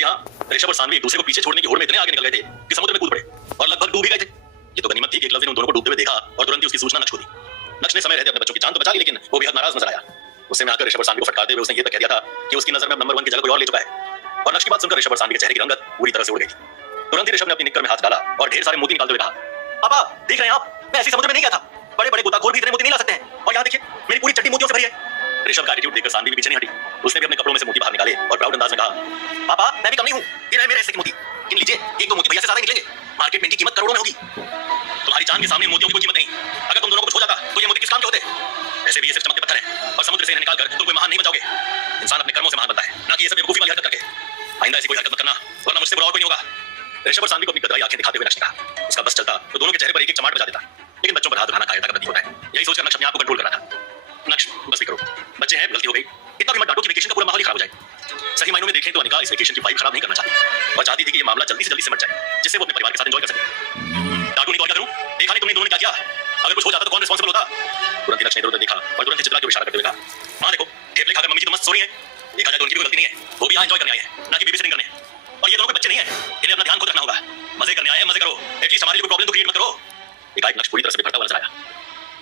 जी हाँ, ऋषभ और सानवी एक दूसरे को पीछे छोड़ने की होड़ में इतने आगे निकल गए थे कि समुद्र में कूद पड़े और लगभग डूब ही गए थे। ये तो गनीमत थी कि एकलव्य ने उन दोनों को डूबते हुए देखा और तुरंत ही उसकी सूचना नक्श को दी। नक्श ने समय रहते अपने बच्चों की जान तो बचा ली, लेकिन वो बेहद नाराज नजर आया। गुस्से में आकर ऋषभ और सानवी को फटकारते हुए उसने ये तक कह दिया था कि उसकी नजर में नंबर 1 की जगह कोई और ले चुका है। और नक्श की बात सुनकर ऋषभ और सानवी के चेहरे की रंगत पूरी तरह से उड़ गई थी। तुरंत ही ऋषभ ने अपनी निक्कर में हाथ डाला और ढेर सारे मोती निकालते हुए कहा, पापा देख रहे हैं आप, मैं ऐसी समुद्र में नहीं गया था। बड़े बड़े गोताखोर भी इतने मोती नहीं ला सकते हैं, और यहाँ देखिए मेरी पूरी चड्डी मोतियों से भरी है। ऋषभ का एटीट्यूड देखकर सानवी भी पीछे नहीं हटी। उसने भी अपने कपड़ों में से मोती बाहर निकाले और प्राउड अंदाज में कहा, पापा मैं भी कम नहीं हूँ, ये रहे मेरे हिस्से के मोती, इन लीजिए। एक तो मोती भैया से ज्यादा निकलेंगे, मार्केट में इनकी कीमत करोड़ों में होगी। तुम्हारी जान के सामने मोतियों की कोई कीमत नहीं। अगर तुम दोनों को कुछ हो जाता तो ये मोती किस काम के होते? ऐसे भी ये सिर्फ चमकते पत्थर हैं और समुद्र से इन्हें निकालकर तुम कोई महान नहीं बन जाओगे। इंसान अपने कर्मों से महान बनता है, ना कि ये सब बेवकूफी वाली हरकत करके। आइंदा ऐसी कोई हरकत मत करना, वरना मुझसे बुरा और कोई नहीं होगा। ऋषभ और सानवी को अपनी गदराई आंखें दिखाते हुए नक्श ने कहा। उसका बस चलता तो दोनों के चेहरे पर एक एक चमाट बजा देता, लेकिन बच्चों पर हाथ उठाना कायरता का प्रतीक होता है। यही सोचकर नक्श अपने आप को कंट्रोल कर रहा था। नक्श बस भी करो, बच्चे हैं, गलती हो गई, इतना भी मत डांटो कि वेकेशन का पूरा माहौल ही खराब हो जाए। सही मायनों में देखें तो अनिका इस वेकेशन की वाइब खराब नहीं करना चाहती और चाहती थी कि ये मामला जल्दी से सिमट जाए, जिससे वो अपने परिवार के साथ एंजॉय कर सके। डांटू नहीं तो क्या करूं? देखा नहीं तुमने दोनों ने क्या किया? अगर कुछ हो जाता तो कौन रिस्पांसिबल होता? तुरंत ही नक्श ने इधर-उधर देखा और तुरंत ही चित्रा को इशारा करते हुए कहा, मां देखो, ठेपले खाकर मम्मी जी तो मस्त सो रही है। देखा जाए तो उनकी भी गलती नहीं है, वो भी यहाँ एंजॉय करने आई है, ना कि बेबीसिटिंग करने। और ये दोनों के बच्चे नहीं है, इन्हें अपना ध्यान खुद रखना होगा। मजे करने आए हैं, मजे करो, एटलीस्ट हमारे लिए कोई प्रॉब्लम तो क्रिएट मत करो। एकाएक नक्श पूरी तरह से बिखरता हुआ नजर आया।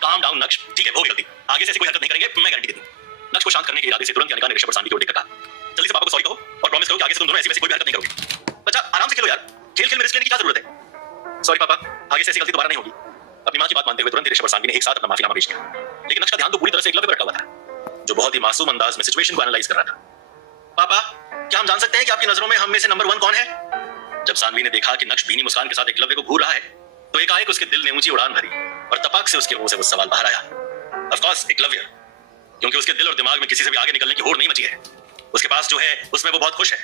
काम डाउन नक्श, ठीक है हो गई गलती, आगे से ऐसी कोई हरकत नहीं करेंगे, मैं गारंटी देती हूं। नक्श को शांत करने के इरादे से तुरंत अनिका ने ऋषभ और सानवी की ओर देखकर कहा, जल्दी से पापा को सॉरी कहो और प्रॉमिस करो कि आगे से तुम दोनों ऐसी वैसी कोई भी हरकत नहीं करोगे। बच्चा आराम से खेलो यार, खेल खेल में रिस्क लेने की क्या जरूरत है? सॉरी पापा, आगे से ऐसी गलती दोबारा नहीं होगी। अपनी मां की बात मानते हुए तुरंत ही ऋषभ और सानवी ने एक साथ अपना माफीनामा पेश किया, लेकिन नक्श का ध्यान तो पूरी तरह से एकलव्य पर अटका हुआ था, जो बहुत ही मासूम अंदाज में सिचुएशन को एनालाइज कर रहा था। पापा क्या हम जान सकते हैं कि आपकी नजरों में हम में से नंबर 1 कौन है? जब सानवी ने देखा कि नक्श भीनी मुस्कान के साथ एकलव्य को घूर रहा है, तो एकाएक उसके दिल ने ऊंची उड़ान भरी और तपाक से उसके मुंह से वो सवाल बाहर आया, ऑफ कोर्स एकलव्य, क्योंकि उसके दिल और दिमाग में किसी से भी आगे निकलने की होड़ नहीं मची है। उसके पास जो है उसमें वो बहुत खुश है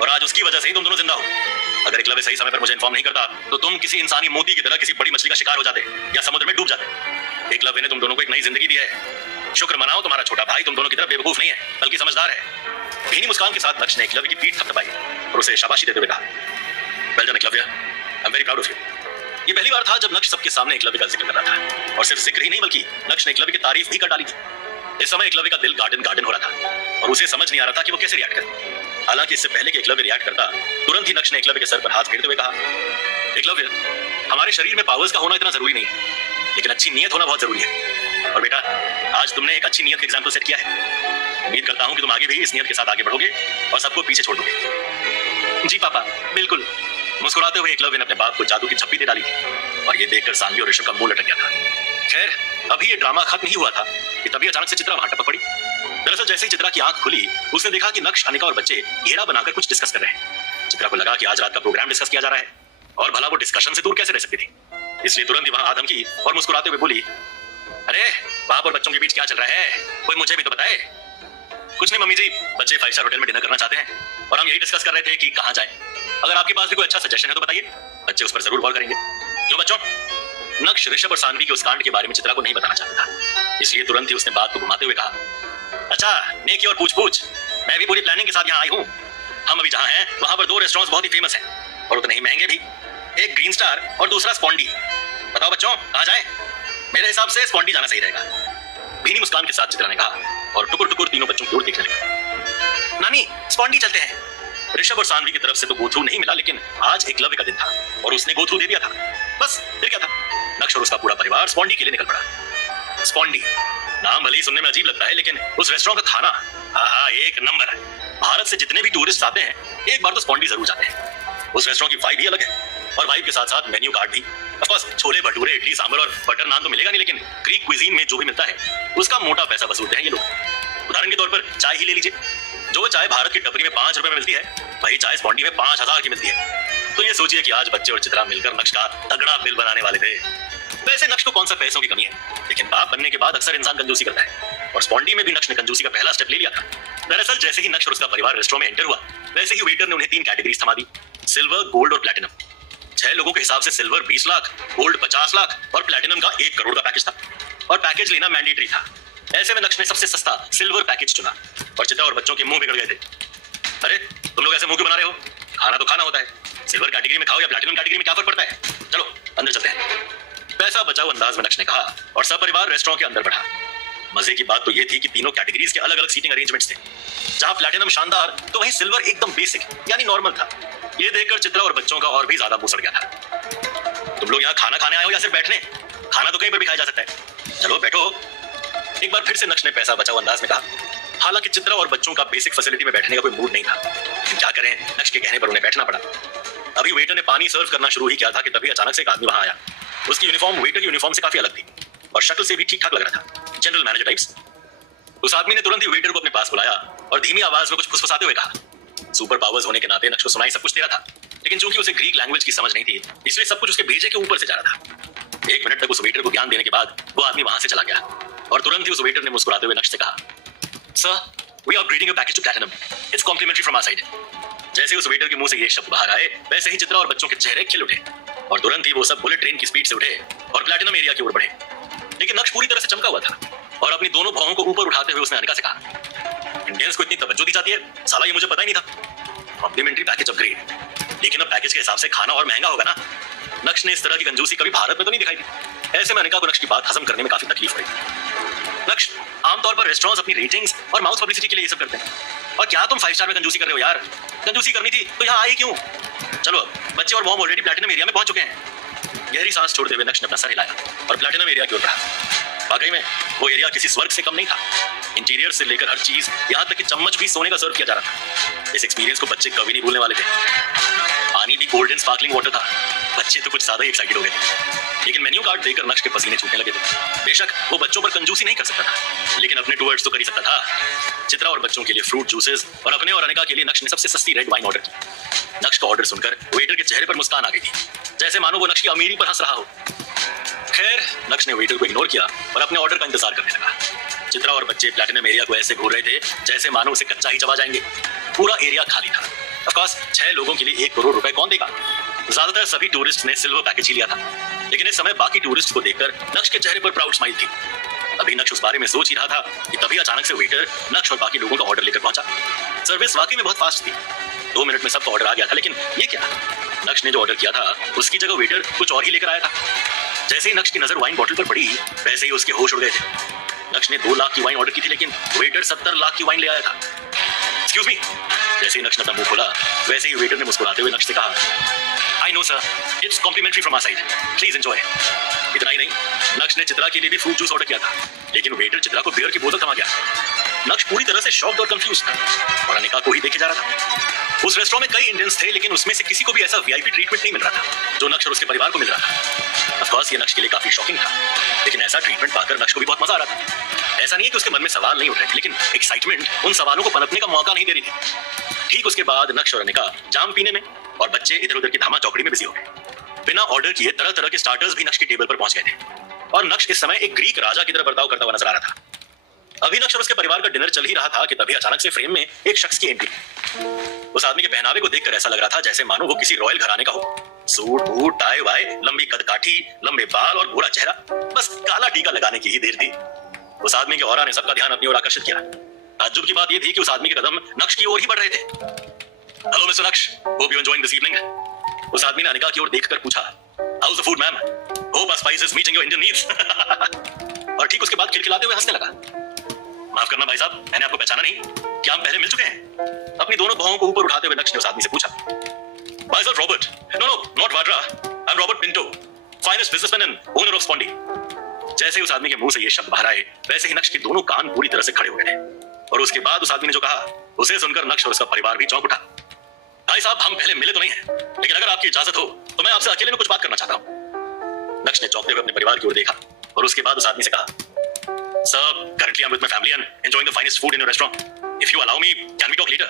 और आज उसकी वजह से ही तुम दोनों जिंदा हो। अगर एकलव्य सही समय पर मुझे इन्फॉर्म नहीं करता तो तुम किसी इंसानी मोती की तरह किसी बड़ी मछली का शिकार हो जाते या समुद्र में डूब जाते। एकलव्य ने तुम दोनों को एक नई जिंदगी दी है। शुक्र मनाओ, तुम्हारा छोटा भाई तुम दोनों की तरह बेवकूफ नहीं है, बल्कि समझदार है। भीनी मुस्कान के साथ नक्श ने एकलव्य की पीठ थपथपाई और उसे शाबाशी देते हुए कहा, well done Eklavya, I am very proud of you. ये पहली बार था जब नक्श सबके सामने एकलव्य का जिक्र कर रहा था, और सिर्फ जिक्र ही नहीं बल्कि नक्श ने एकलव्य की तारीफ भी कर डाली थी। इस समय एकलव्य का दिल गार्डन हो रहा था और उसे समझ नहीं आ रहा था कि वो कैसे रिएक्ट करे। हालांकि इससे पहले कि एकलव्य रिएक्ट करता, तुरंत ही नक्श ने एकलव्य के सर पर हाथ फेरते हुए कहा, एकलव्य, हमारे शरीर में पावर्स का होना इतना जरूरी नहीं है, लेकिन अच्छी नीयत होना बहुत जरूरी है। और बेटा, आज तुमने एक अच्छी नीयत का एग्जाम्पल सेट किया है। उम्मीद करता हूं कि तुम आगे भी इस नीयत के साथ आगे बढ़ोगे और सबको पीछे छोड़ दोगे। जी पापा, बिल्कुल। मुस्कुराते हुए एकलव्य ने अपने बाप को जादू की झप्पी दे डाली थी और ये देखकर सानवी और ऋषभ का मुंह लटक गया था। खैर, अभी ये ड्रामा खत्म नहीं हुआ था कि तभी अचानक से चित्रा वहां टपक पड़ी। दरअसल जैसे ही चित्रा की आंख खुली, उसने देखा कि नक्श, अनिका और बच्चे घेरा बनाकर कुछ डिस्कस कर रहे हैं। चित्रा को लगा कि आज रात का प्रोग्राम डिस्कस किया जा रहा है और भला वो डिस्कशन से दूर कैसे रह सकती थी। इसलिए तुरंत ही वहां आदम की और मुस्कुराते हुए बोली, अरे बाप और बच्चों के बीच क्या चल रहा है, कोई मुझे भी तो बताए। कुछ नहीं मम्मी जी, बच्चे 5 स्टार होटल में डिनर करना चाहते हैं और हम यही डिस्कस कर रहे थे कि कहां जाएं। अगर आपके पास भी कोई अच्छा सजेशन है तो बताइए, बच्चे उस पर जरूर गौर करेंगे। क्यों बच्चों? नक्श ऋषभ और सानवी के उस कांड के बारे में चित्रा को नहीं बताना चाहता था, इसलिए तुरंत ही उसने बात को घुमाते हुए कहा, अच्छा नेकी और पूछ, मैं भी पूरी प्लानिंग के साथ यहाँ आई हूँ। हम अभी जहाँ हैं वहाँ पर 2 रेस्टोरेंट्स बहुत ही फेमस हैं और उतने ही महंगे भी, एक ग्रीन स्टार और दूसरा स्पॉन्डी। बताओ बच्चों कहाँ जाएं? मेरे हिसाब से स्पॉन्डी जाना सही रहेगा। भीनी मुस्कान के साथ चित्रा ने कहा और टुकुर टुकुर तीनों बच्चों की ओर देखने लगा। नानी स्पॉन्डी चलते हैं। ऋषभ और सानवी की तरफ से तो गोथरू नहीं मिला, लेकिन आज एकलव्य का दिन था और उसने गोथरू दे दिया था। बस फिर क्या था, नक्श और उसका पूरा परिवार स्पॉन्डी के लिए निकल पड़ा। स्पॉन्डी नाम भले ही सुनने में अजीब लगता है, लेकिन उस रेस्टोरेंट का खाना हाँ एक नंबर है। भारत से जितने भी टूरिस्ट आते हैं एक बार तो स्पॉन्डी जरूर जाते हैं। उस रेस्टोरेंट की वाइब ही अलग है और वाइब के साथ साथ मेन्यू कार्ड भी। ऑफ कोर्स छोले भटूरे, इडली सांभर और बटर नान तो मिलेगा नहीं, लेकिन ग्रीक क्विजीन में जो भी मिलता है उसका मोटा पैसा वसूलते हैं ये लोग। उदाहरण के तौर पर चाय ही ले लीजिए, जो चाय भारत की टपरी में 5 रुपए में मिलती है, वही चाय स्पॉन्डी में 5000 की मिलती है। तो ये सोचिए कि आज बच्चे और चित्रा मिलकर नक्श का तगड़ा बिल बनाने वाले थे। वैसे नक्श को कौन सा पैसों की कमी है, लेकिन बाप बनने के बाद अक्सर इंसान कंजूसी करता है और स्पॉन्डी में भी नक्श ने कंजूसी का पहला स्टेप ले लिया था। दरअसल जैसे ही नक्श और उसका परिवार रेस्टोरेंट में एंटर हुआ, वैसे ही वेटर ने उन्हें 3 कैटेगरीज थमा दी, सिल्वर, गोल्ड और प्लैटिनम। 6 लोगों के हिसाब से सिल्वर 20 लाख, गोल्ड 50 लाख और प्लैटिनम का 1 करोड़ का पैकेज था और पैकेज लेना मैंडेटरी था। ऐसे में नक्श ने सबसे सस्ता सिल्वर पैकेज चुना और चित्रा और बच्चों के मुंह बिगड़ गए थे। अरे तुम लोग ऐसे मुंह क्यों बना रहे हो, खाना तो खाना होता है, सिल्वर कैटेगरी में खाओ या प्लैटिनम कैटेगरी में क्या फर्क पड़ता है, चलो अंदर चलते हैं। पैसा बचाओ अंदाज में नक्श ने कहा और सब परिवार रेस्टोरेंट के अंदर बढ़ा। मजे की बात तो ये थी कि तीनों कैटेगरीज के अलग अलग सीटिंग अरेंजमेंट्स थे। जहां प्लैटिनम शानदार तो वहीं सिल्वर एकदम बेसिक यानी नॉर्मल था। ये देखकर चित्रा और बच्चों का और भी ज्यादा मुंह सड़ गया था। तुम लोग यहाँ खाना खाने आए हो या सिर्फ बैठने? खाना तो कहीं पर भी खाया जा सकता है, चलो बैठो। एक बार फिर से नक्श ने पैसा बचाओ अंदाज में कहा। हालांकि चित्रा और बच्चों का बेसिक फैसिलिटी में बैठने का कोई मूड नहीं था, लेकिन क्या करें, नक्श के कहने पर उन्हें बैठना पड़ा। अभी वेटर ने पानी सर्व करना शुरू ही किया था कि तभी अचानक से एक आदमी वहां आया। उसकी यूनिफॉर्म वेटर की यूनिफॉर्म से काफी अलग थी और शक्ल से भी ठीक ठाक लग रहा था, जनरल मैनेजर टाइप्स। उस आदमी ने तुरंत ही वेटर को अपने पास बुलाया और धीमी आवाज में कुछ फुसफुसाते हुए कहा। सुपर पावर्स होने के नाते नक्श को सुनाई सब कुछ दे रहा था, लेकिन चूंकि उसे ग्रीक लैंग्वेज की समझ नहीं थी, इसलिए सब कुछ उसके भेजे के ऊपर से जा रहा था। 1 मिनट तक उस वेटर को ज्ञान देने के बाद वो आदमी वहां से चला गया और तुरंत ही उस वेटर ने मुस्कुराते हुए नक्श से कहा, sir, we are upgrading your package to platinum, it's complimentary from our side. जैसे उस वेटर के मुंह से ये शब्द बाहर आए, वैसे ही चित्रा और बच्चों के चेहरे खिल उठे और तुरंत ही वो सब बुलेट ट्रेन की स्पीड से उठे और प्लैटिनम एरिया की ओर बढ़े। लेकिन नक्श पूरी तरह से चमका हुआ था और अपनी दोनों भौहों को ऊपर उठाते हुए उसने अनिका से कहा, इंडियंस को इतनी तवज्जो दी जाती है, साला ये मुझे पता ही नहीं था। कॉम्प्लीमेंट्री पैकेज अपग्रेड, लेकिन अब पैकेज के हिसाब से खाना और महंगा होगा ना। नक्श ने इस तरह की कंजूसी कभी भारत में तो नहीं दिखाई थी। ऐसे में अनिका को नक्श की बात हजम करने में काफी तकलीफ हुई। नक्श, आमतौर पर रेस्टोरेंट्स अपनी रेटिंग्स और माउथ पब्लिसिटी के लिए ये सब करते हैं, और क्या तुम 5 स्टार में कंजूसी कर रहे हो यार? कंजूसी करनी थी तो यहाँ आई क्यों? चलो, बच्चे और मॉम ऑलरेडी प्लैटिनम एरिया में पहुंच चुके हैं। गहरी सांस छोड़ते हुए नक्श ने अपना सर हिलाया और प्लैटिनम एरिया की ओर बढ़ा। वाकई में वो एरिया किसी स्वर्ग से कम नहीं था। इंटीरियर से लेकर हर चीज, यहाँ तक कि चम्मच भी सोने का सर्व किया जा रहा था। इस एक्सपीरियंस को बच्चे कभी नहीं भूलने वाले थे। पानी भी गोल्डन स्पार्कलिंग वाटर था। बच्चे तो कुछ ज्यादा ही एक्साइटेड हो गए थे, लेकिन मेन्यू कार्ड देखकर नक्श के पसीने छूटने लगे थे। बेशक वो बच्चों पर कंजूसी नहीं कर सकता था, लेकिन अपने टूवर्ड्स तो कर ही सकता था। चित्रा और बच्चों के लिए फ्रूट जूसेस और अपने और अनिका के लिए नक्श ने सबसे सस्ती रेड वाइन ऑर्डर की। नक्श का ऑर्डर सुनकर वेटर के चेहरे पर मुस्कान आ गई थी, जैसे मानो वो नक्श की अमीरी पर हंस रहा हो। खैर, नक्श ने वेटर को इग्नोर किया और अपने ऑर्डर का इंतजार करने लगा। चित्रा और बच्चे प्लैटिनम एरिया को ऐसे घूर रहे थे जैसे मानो उसे कच्चा ही चबा जाएंगे। पूरा एरिया खाली था। ऑफ कोर्स 6 लोगों के लिए 1 करोड़ रुपए कौन देगा? ज्यादातर सभी टूरिस्ट ने सिल्वर पैकेज ही लिया था, लेकिन इस समय बाकी टूरिस्ट को देखकर नक्श के चेहरे पर प्राउड स्माइल थी। अभी नक्श उस बारे में सोच ही रहा था कि तभी अचानक से वेटर नक्श और बाकी लोगों का ऑर्डर लेकर पहुंचा। सर्विस वाकई में बहुत फास्ट थी। 2 मिनट में सबका ऑर्डर आ गया था, लेकिन ये क्या? नक्श ने जो ऑर्डर किया था उसकी जगह वेटर कुछ और ही लेकर आया था। जैसे ही नक्श की नजर वाइन बॉटल पर पड़ी, वैसे ही उसके होश उड़ गए थे। नक्श ने 2 लाख की वाइन ऑर्डर की थी, लेकिन वेटर 70 लाख की वाइन ले आया था। Excuse me. जैसे ही नक्श ने अपना मुंह खोला, वैसे ही वेटर ने मुस्कुराते हुए नक्श से कहा, I know sir, it's complimentary from our side, please enjoy. इतना ही नहीं, नक्श ने चित्रा के लिए भी फ्रूट जूस ऑर्डर किया था, लेकिन वेटर चित्रा को बियर की बोतल थमा गया। नक्श पूरी तरह से शॉक्ड और कंफ्यूज था और अनिका को ही देखे जा रहा था। उस रेस्टोरेंट में कई इंडियंस थे, लेकिन उसमें से किसी को भी ऐसा वीआईपी ट्रीटमेंट नहीं मिल रहा था जो नक्श और उसके परिवार को मिल रहा था। ऑफ कोर्स ये नक्श के लिए काफी शॉकिंग था, लेकिन ऐसा ट्रीटमेंट पाकर नक्श को भी बहुत मजा आ रहा था। ऐसा नहीं है कि उसके मन में सवाल नहीं उठ रहे थे, लेकिन एक्साइटमेंट उन सवालों को पनपने का मौका नहीं दे रही थी। ठीक उसके बाद नक्श और अनिका जाम पीने में और बच्चे इधर उधर की धामा चौकड़ी में बिजी हो गए। बिना ऑर्डर किए तरह तरह के स्टार्टर्स भी नक्श की टेबल पर पहुंच गए थे और नक्श इस समय एक ग्रीक राजा की तरह बर्ताव करता हुआ नजर आ रहा था। अभी नक्श और उसके परिवार का डिनर चल ही रहा था कि तभी अचानक से फ्रेम में एक शख्स की एंट्री। उस आदमी के पहनावे को देखकर ऐसा लग रहा था जैसे मानो वो किसी रॉयल घराने का हो। सूट बूट टाई वाई, लंबी कदकाठी, लंबे बाल और गोरा चेहरा, बस काला टीका लगाने की ही देर थी। उस आदमी के ऑरा ने सबका ध्यान अपनी ओर आकर्षित किया। ताज्जुब की बात यह थी कि उस आदमी के कदम नक्श की ओर ही बढ़ रहे थे। Hello mister Naksh, hope you enjoying this evening. उस आदमी ने अनिका की ओर देखकर पूछा, how is the food ma'am? Hope our spice is meeting your Indian needs. और ठीक उसके बाद खिलखिलाते हुए हंसने लगा। माफ करना भाई साहब, मैंने आपको पहचाना नहीं। क्या हम पहले मिल चुके हैं? अपनी दोनों भौहों को ऊपर उठाते हुए नक्श ने उस आदमी से पूछा। भाई साहब Robert, no not Vadra, I am Robert Pinto, finest businessman and owner of स्पॉन्डी। जैसे ही उस आदमी के मुंह से ये शब्द बाहर आए, वैसे ही नक्श के दोनों कान पूरी तरह से खड़े हो गए थे और उसके बाद उस आदमी ने जो कहा उसे सुनकर नक्श और उसका परिवार भी चौंक उठा। भाई साहब, हम पहले मिले तो नहीं हैं, लेकिन अगर आपकी इजाजत हो तो मैं आपसे अकेले में कुछ बात करना चाहता हूं। नक्श ने चौंकते हुए अपने परिवार की ओर देखा और उसके बाद उस आदमी से कहा, Sir, currently I'm with my family and enjoying the finest food in your restaurant. If you allow me, can we talk later?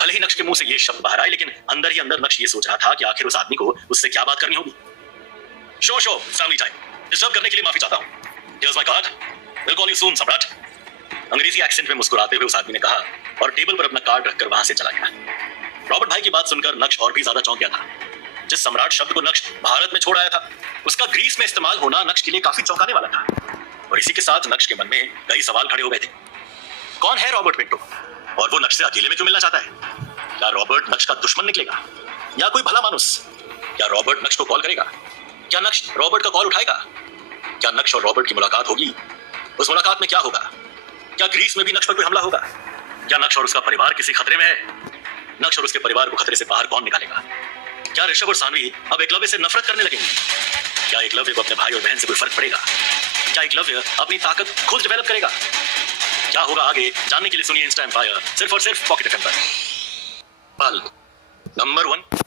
भले ही नक्श के मुंह से ये शब्द बाहर आए, लेकिन अंदर ही अंदर नक्श ये सोच रहा था कि आखिर उस आदमी को उससे क्या बात करनी होगी। Sure, family time. डिस्टर्ब करने के लिए माफी चाहता हूँ। Here's my card. We'll call you soon, सम्राट। अंग्रेजी एक्सेंट में मुस्कुराते हुए उस आदमी ने कहा और टेबल पर अपना कार्ड रखकर वहां से चला गया। रॉबर्ट भाई की बात सुनकर नक्श और भी ज्यादा चौंक गया था। जिस सम्राट शब्द को नक्श भारत में छोड़ आया था, उसका ग्रीस में इस्तेमाल होना नक्श के लिए काफी चौंकाने वाला था। और इसी के साथ नक्श के मन में कई सवाल खड़े हो गए थे। कौन है रॉबर्ट पिंटो और वो नक्श से अकेले में क्यों मिलना चाहता है? क्या रॉबर्ट नक्श का दुश्मन निकलेगा या कोई भला मानुस? क्या रॉबर्ट नक्श को कॉल करेगा? क्या नक्श रॉबर्ट का कॉल उठाएगा? क्या नक्श और रॉबर्ट की मुलाकात होगी उस मुलाकात में क्या होगा? क्या ग्रीस में भी नक्श पर कोई हमला होगा? क्या नक्श और उसका परिवार किसी खतरे में है? नक्श और उसके परिवार को खतरे से बाहर कौन निकालेगा? क्या ऋषभ और सानवी अब एकलव्य से नफरत करने लगेंगे? क्या एकलव्य को अपने भाई और बहन से कोई फर्क पड़ेगा? क्या एकलव्य अपनी ताकत खुद डेवलप करेगा? क्या होगा आगे जानने के लिए सुनिए इंस्टा एम्पायर सिर्फ और सिर्फ पॉकेट एफएम पर। पल नंबर 1।